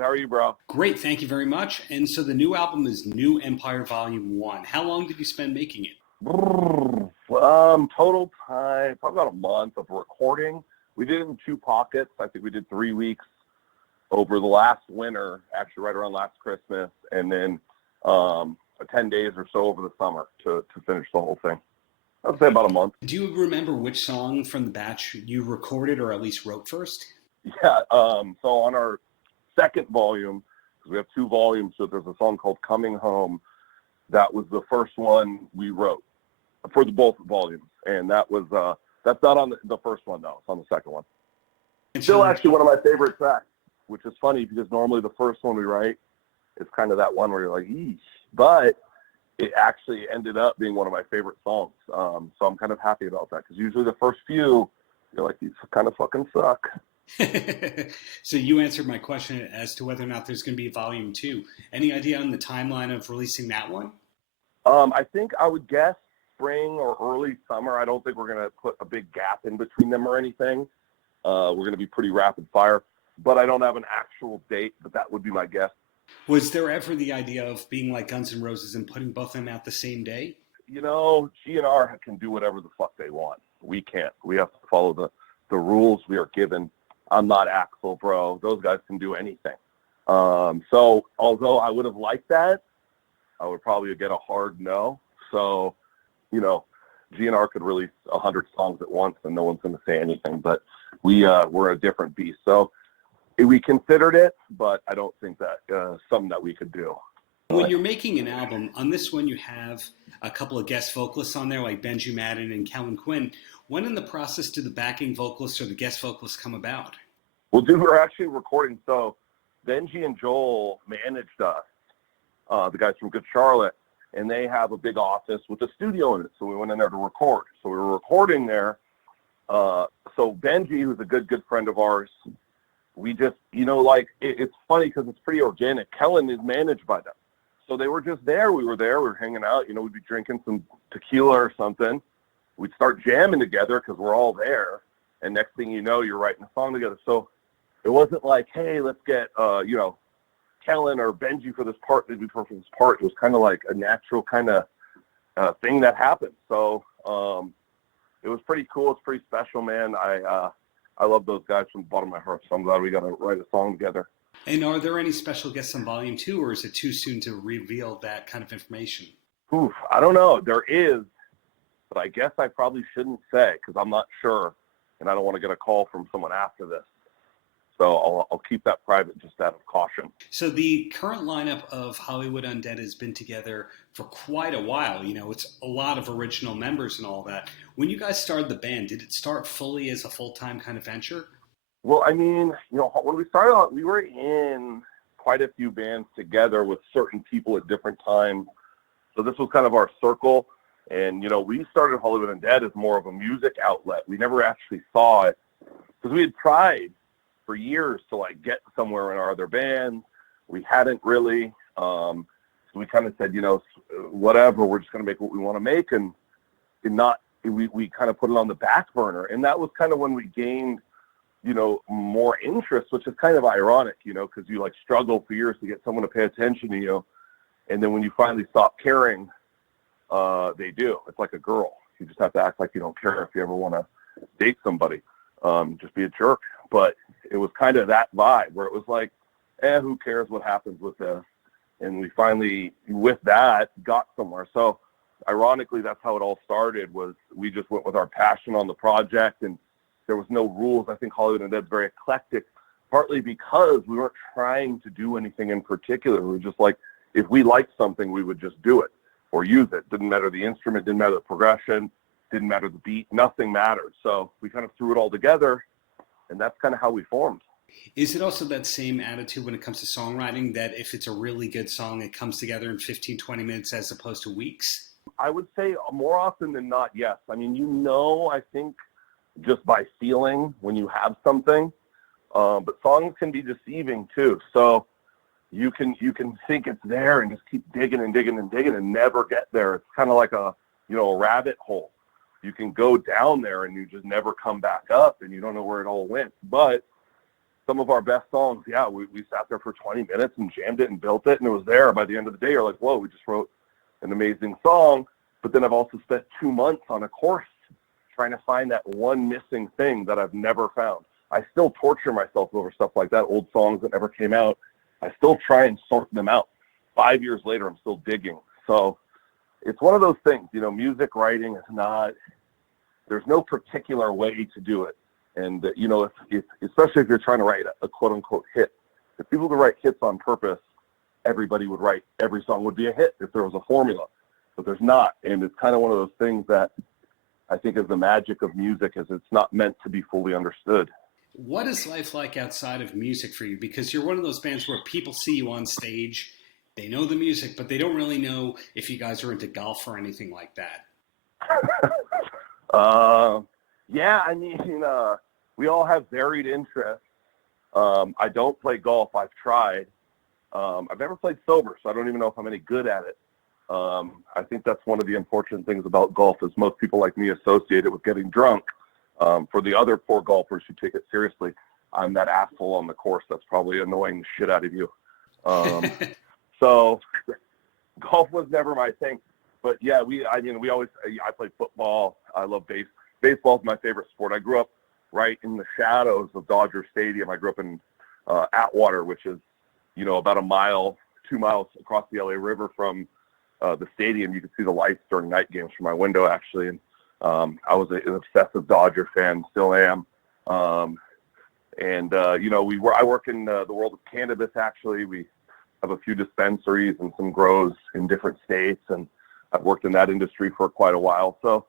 How are you, bro? Great, thank you very much. And so the new album is New Empire Volume 1. How long did you spend making it? Total time, probably about a month of recording. We did it in 2 pockets. I think we did 3 weeks over the last winter, actually right around last Christmas, and then 10 days or so over the summer to finish the whole thing. I'd say about a month. Do you remember which song from the batch you recorded or at least wrote first? Yeah, so on our second volume, because we have 2 volumes, so there's a song called Coming Home. That was the first one we wrote for the both volumes, and that was that's not on the first one though. It's on the second one. It's still actually one of my favorite tracks, which is funny because normally the first one we write is kind of that one where you're like, eesh, but it actually ended up being one of my favorite songs. So I'm kind of happy about that because usually the first few, you're like, these kind of fucking suck. So you answered my question as to whether or not there's going to be a volume 2. Any idea on the timeline of releasing that one? I think I would guess spring or early summer. I don't think we're going to put a big gap in between them or anything. We're going to be pretty rapid fire, but I don't have an actual date, but that would be my guess. Was there ever the idea of being like Guns N' Roses and putting both of them out the same day? You know, GNR can do whatever the fuck they want. We can't. We have to follow the rules we are given. I'm not Axl, bro. Those guys can do anything. So although I would have liked that, I would probably get a hard no. So, you know, GNR could release 100 songs at once and no one's going to say anything. But we're a different beast. So we considered it, but I don't think that something that we could do. When you're making an album, on this one you have a couple of guest vocalists on there like Benji Madden and Kellen Quinn. When in the process do the backing vocalists or the guest vocalists come about? Well, dude, we're actually recording. So Benji and Joel managed us, the guys from Good Charlotte, and they have a big office with a studio in it. So we went in there to record. So we were recording there. So Benji, who's a good friend of ours, we just, you know, like, it's funny because it's pretty organic. Kellen is managed by them. So they were just there. We were there. We were hanging out. You know, we'd be drinking some tequila or something. We'd start jamming together because we're all there. And next thing you know, you're writing a song together. So it wasn't like, hey, let's get, you know, Kellen or Benji for this part, maybe for this part. It was kind of like a natural kind of thing that happened. So it was pretty cool. It's pretty special, man. I love those guys from the bottom of my heart. So I'm glad we got to write a song together. And are there any special guests on Volume 2, or is it too soon to reveal that kind of information? Oof, I don't know. There is, but I guess I probably shouldn't say because I'm not sure, and I don't want to get a call from someone after this. So I'll keep that private just out of caution. So the current lineup of Hollywood Undead has been together for quite a while. You know, it's a lot of original members and all that. When you guys started the band, did it start fully as a full-time kind of venture? Well, I mean, you know, when we started out, we were in quite a few bands together with certain people at different times. So this was kind of our circle. And, you know, we started Hollywood Undead as more of a music outlet. We never actually saw it because we had tried for years to, like, get somewhere in our other bands. We hadn't really. So we kind of said, you know, whatever, we're just going to make what we want to make. And we kind of put it on the back burner. And that was kind of when we gained, you know, more interest, which is kind of ironic, you know, because you like struggle for years to get someone to pay attention to you. And then when you finally stop caring, they do. It's like a girl. You just have to act like you don't care if you ever want to date somebody. Just be a jerk. But it was kind of that vibe where it was like, who cares what happens with this? And we finally, with that, got somewhere. So ironically, that's how it all started, was we just went with our passion on the project, and there was no rules. I think Hollywood Undead's very eclectic, partly because we weren't trying to do anything in particular. We were just like, if we liked something, we would just do it or use it. Didn't matter the instrument, didn't matter the progression, didn't matter the beat, nothing mattered. So we kind of threw it all together, and that's kind of how we formed. Is it also that same attitude when it comes to songwriting, that if it's a really good song, it comes together in 15, 20 minutes as opposed to weeks? I would say more often than not, yes. I mean, you know, I think just by feeling when you have something, but songs can be deceiving too. So you can think it's there and just keep digging and digging and digging and never get there. It's kind of like a rabbit hole. You can go down there and you just never come back up and you don't know where it all went. But some of our best songs, yeah, we sat there for 20 minutes and jammed it and built it, and it was there. By the end of the day, you're like, whoa, we just wrote an amazing song. But then I've also spent 2 months on a course trying to find that one missing thing that I've never found. I still torture myself over stuff like that, old songs that never came out. I still try and sort them out. 5 years later, I'm still digging. So it's one of those things, you know, music writing is not, there's no particular way to do it. And, you know, if especially if you're trying to write a quote unquote hit, if people could write hits on purpose, everybody would write, every song would be a hit if there was a formula, but there's not. And it's kind of one of those things that I think is the magic of music, is it's not meant to be fully understood. What is life like outside of music for you? Because you're one of those bands where people see you on stage, they know the music, but they don't really know if you guys are into golf or anything like that. Yeah, I mean, we all have varied interests. I don't play golf. I've tried. I've never played sober, so I don't even know if I'm any good at it. I think that's one of the unfortunate things about golf, is most people like me associate it with getting drunk. For the other poor golfers who take it seriously, I'm that asshole on the course that's probably annoying the shit out of you. So golf was never my thing. But yeah, I played football. I love baseball is my favorite sport. I grew up right in the shadows of Dodger Stadium. I grew up in Atwater, which is, you know, about 2 miles across the LA River from the stadium. You could see the lights during night games from my window, actually. And I was an obsessive Dodger fan, still am. You know, I work in the world of cannabis, actually. We have a few dispensaries and some grows in different states, and I've worked in that industry for quite a while. So,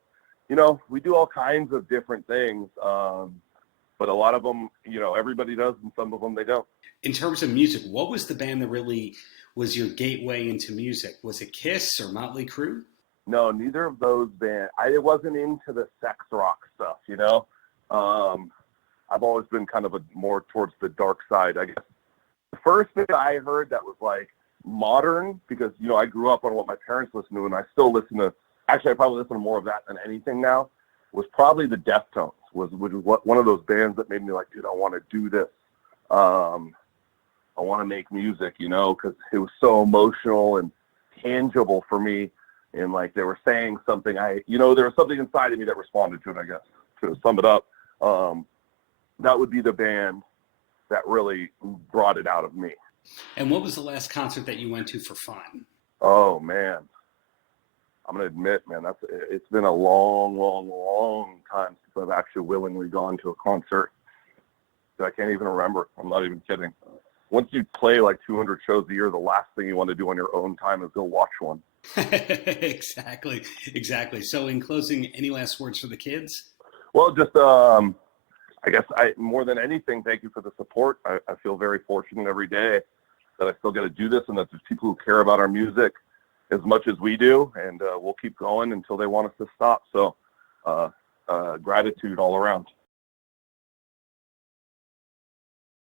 you know, we do all kinds of different things, but a lot of them, you know, everybody does, and some of them they don't. In terms of music, what was the band that really was your gateway into music? Was it Kiss or Motley Crue? No, neither of those bands. I wasn't into the sex rock stuff, you know. I've always been kind of more towards the dark side, I guess. The first thing I heard that was like modern, because, you know, I grew up on what my parents listened to, and I still listen to, actually I probably listen to more of that than anything now, was probably the Deftones, which was one of those bands that made me like, dude, I want to do this. I want to make music, you know, because it was so emotional and tangible for me. And like they were saying something, there was something inside of me that responded to it, I guess, to sum it up. That would be the band that really brought it out of me. And what was the last concert that you went to for fun? Oh, man. I'm going to admit, man, it's been a long, long, long time since I've actually willingly gone to a concert. I can't even remember. I'm not even kidding. Once you play like 200 shows a year, the last thing you want to do on your own time is go watch one. Exactly. So in closing, any last words for the kids? Well, just, I guess more than anything, thank you for the support. I feel very fortunate every day that I still get to do this, and that there's people who care about our music as much as we do, and we'll keep going until they want us to stop. So gratitude all around.